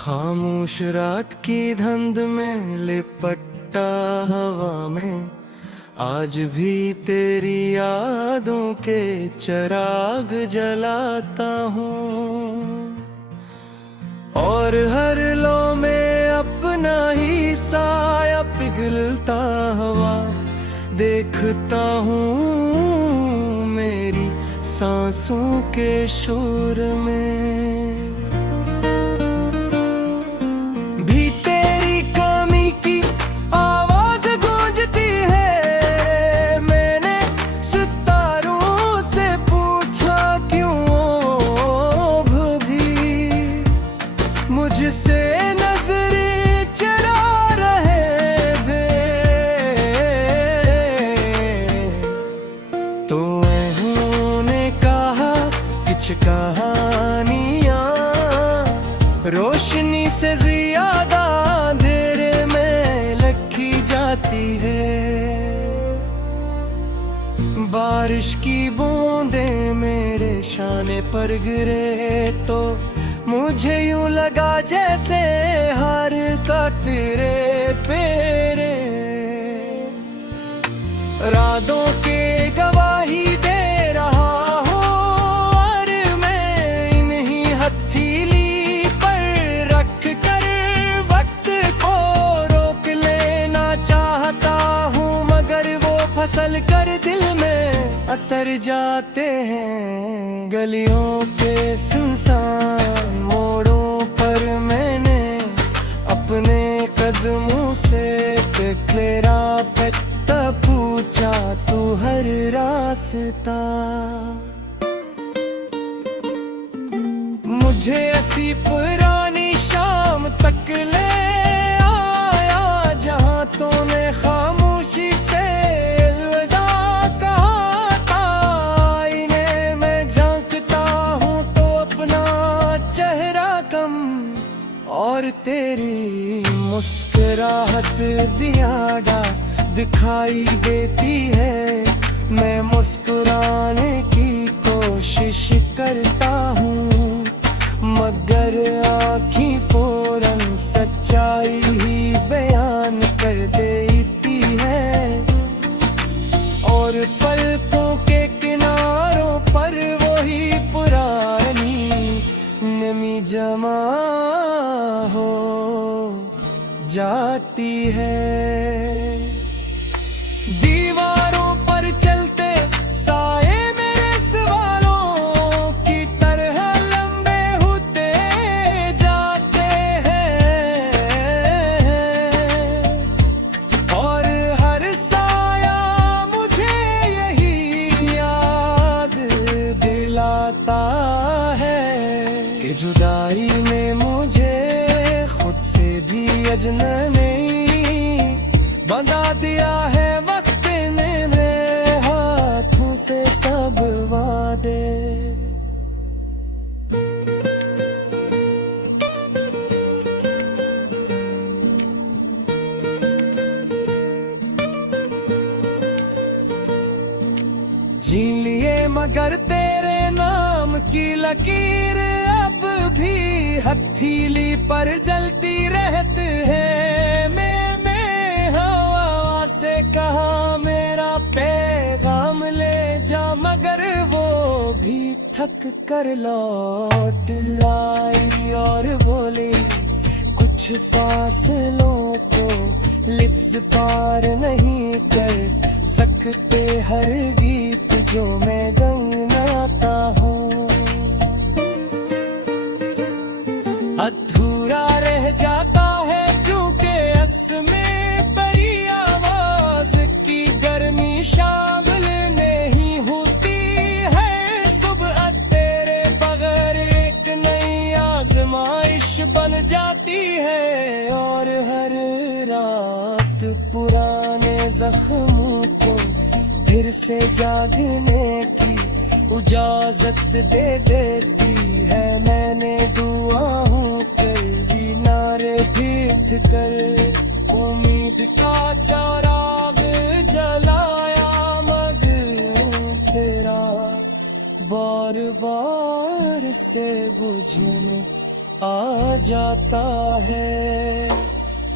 खामोश रात की धुंध में लिपटा हवा में आज भी तेरी यादों के चिराग जलाता हूँ। और हर लो में अपना ही साया पिघलता हुआ देखता हूँ मेरी सांसों के शोर में। भी तेरी कमी की आवाज गूंजती है। मैंने सितारों से पूछा क्यों वो भी मुझसे नजरें चुरा रहे थे। तो उन्होंने कहा कुछ कहानियां रोशनी से ज्यादा अंधेरे में लिखी जाती है। बारिश की बूंदें मेरे शाने पर गिरे तो मुझे यूं लगा जैसे हर कतरे पेरे रातों के गवाही दे रहा हूँ। और मैं इन्हीं हथेली पर रख कर वक्त को रोक लेना चाहता हूँ, मगर वो फसल कर दिल में अतर जाते हैं। गलियों के सुनसान मोड़ों पर मैंने अपने कदमों से बिखरा पत्ता पूछा तू हर रास्ता। मुझे ऐसी पुरानी शाम तक ले आया जहां तूने खामोशी से अलविदा कहा था। आईने में झांकता हूँ तो अपना चेहरा कम और तेरी मुस्कुराहट ज्यादा दिखाई देती है। मैं मुस्कुराने की कोशिश करता हूँ, मगर आँखें फौरन सच्चाई ही बयान कर देती है। और पलकों के किनारों पर वही पुरानी नमी जमा हो जाती है। दीवारों पर चलते साए मेरे सवालों की तरह लंबे होते जाते हैं। और हर साया मुझे यही याद दिलाता है कि जुदाई ने मुझे खुद से भी अजनबी बंधा दिया है। वक्त ने मेरे हाथों से सब वादे। जी लिए मगर तेरे नाम की लकीर अब भी हथेली पर जलती रहती है। मैंने हवा से कहा मेरा पैगाम ले जा, मगर वो भी थक कर लौट आई और बोली कुछ फासलों को लिफ्ज पार नहीं कर सकते हर गीत जो मैं गुनगुनाता हूँ। अधूरा रह जाता है चूंकि इसमें तेरी आवाज की गर्मी शामिल नहीं होती है। सुबह तेरे बगैर एक नई आजमाइश बन जाती है। और हर रात पुराने जख्मों को फिर से जागने की इजाजत दे देती है। मैंने दुआओं कर दी नारे भीत कर उम्मीद का चिराग जलाया, मगर तेरा बार बार से बुझने आ जाता है।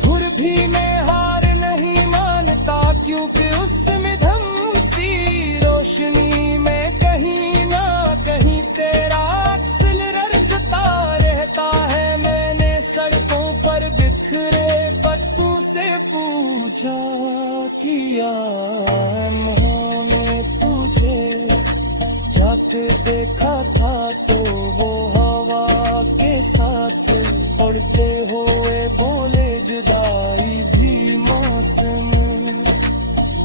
फिर भी मैं हार नहीं मानता, क्योंकि उसमें धम सी रोशनी में कहीं ना कहीं तेरा अक्स लरजता रहता है। मैंने सड़कों पर बिखरे पत्तों से पूछा किया उन्होंने तुझे, जब देखा था तो वो हवा के साथ उड़ते हुए बोले, जुदाई भी मौसम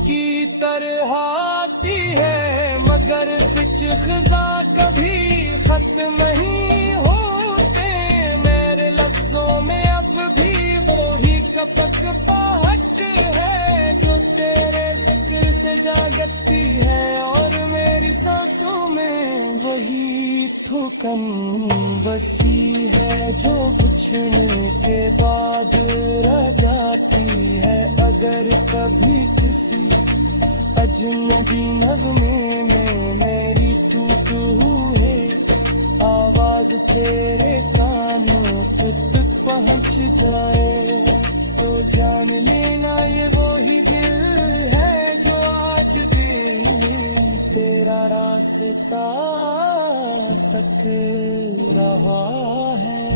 की तरह आती है, मगर कुछ खिजा कभी खत्म नहीं होते। मेरे लफ्जों में अब भी वो ही कपक आहट है, जो तेरे जिक्र से जागती है, और मेरी सांसों में वही थुकन बसी है, जो बुझने के बाद रह जाती है। अगर कभी किसी अजनबी नगमे में मेरी टूट हुए आवाज तेरे कानों तक पहुंच जाए, तो जान लेना ये वही दिल है, जो आज भी तेरा रास्ता तक रहा है।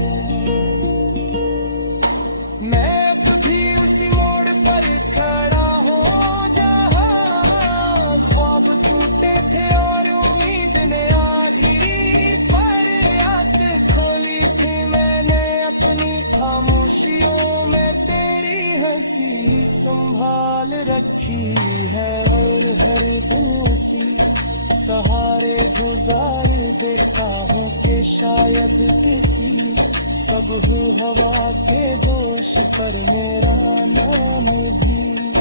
मैं अब भी उसी मोड़ पर खड़ा हूँ, जहाँ ख्वाब टूटे थे और उम्मीद ने आखिरी पर रात खोली थी। मैंने अपनी खामोशियों में तेरी हंसी संभाल रखी है, और हर दिन सी सहारे गुजार देता हूँ कि शायद किसी सुबह हवा के दोष पर मेरा नाम भी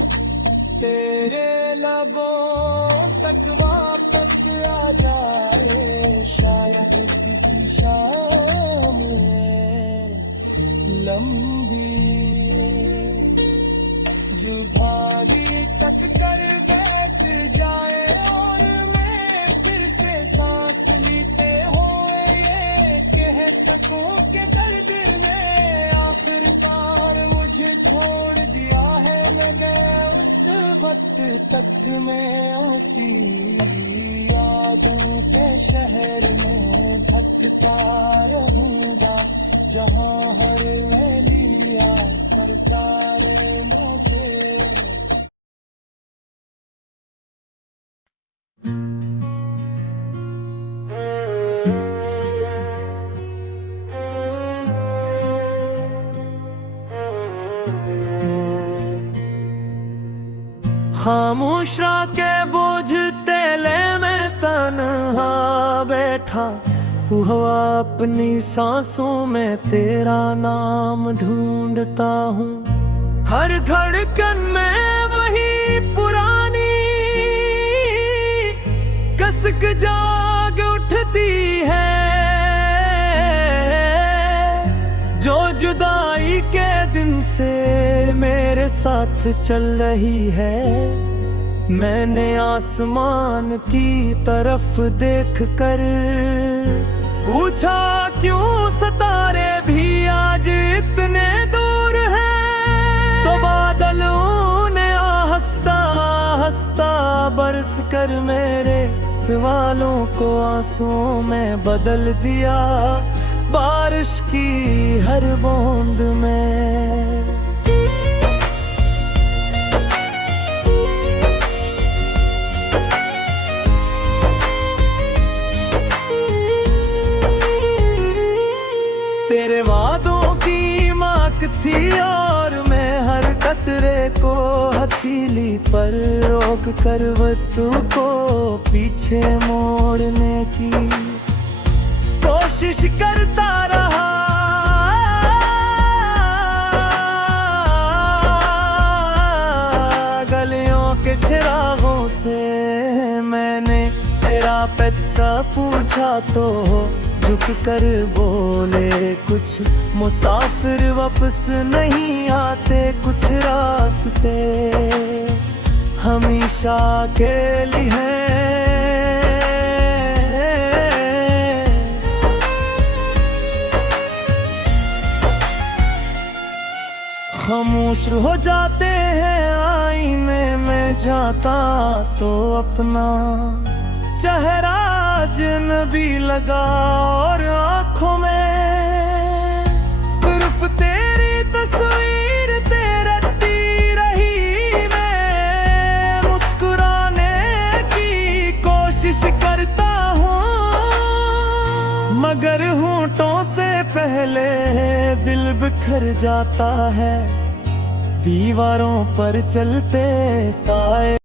तेरे लबों तक वापस आ जाए। शायद किसी शाम है लंबी जुबानी तक कर बैठ जाए, और मैं फिर से सांस लेते हुए ये कह सकूं कि दर्द ने आखिरकार मुझे छोड़ दिया है। मैं गया उस वक्त तक मैं उसी यादों के शहर में भटकता रहूंगा, जहाँ हर वेलिया करता रे मुझे। खामोश के बोझ तेले में तन्हा बैठा हुआ, अपनी सांसों में तेरा नाम ढूंढता हूँ। हर धड़कन में वही पुरानी कसक जाग उठती है, जो जुदाई के दिन से मेरे साथ चल रही है। मैंने आसमान की तरफ देखकर पूछा, क्यों सितारे भी आज इतने दूर हैं? तो बादलों ने हंसता हंसता बरस कर मेरे सवालों को आंसुओं में बदल दिया, बारिश की हर बूंद में। तेरे वादों की माक थी, और मैं हर कतरे को हथेली पर रोक कर वस्तु को पीछे मोड़ने की कोशिश करता रहा। गलियों के चिरागों से मैंने तेरा पता पूछा, तो झुक कर बोले, कुछ मुसाफिर वापस नहीं आते, कुछ रास्ते हमेशा के लिए। खामोश हो जाते हैं आईने में जाता तो अपना चेहरा अजनबी लगा और आंखों में सिर्फ तेरी तस्वीर तेरती रही। मैं मुस्कुराने की कोशिश करता हूँ मगर होंठों से पहले दिल बिखर जाता है। दीवारों पर चलते साए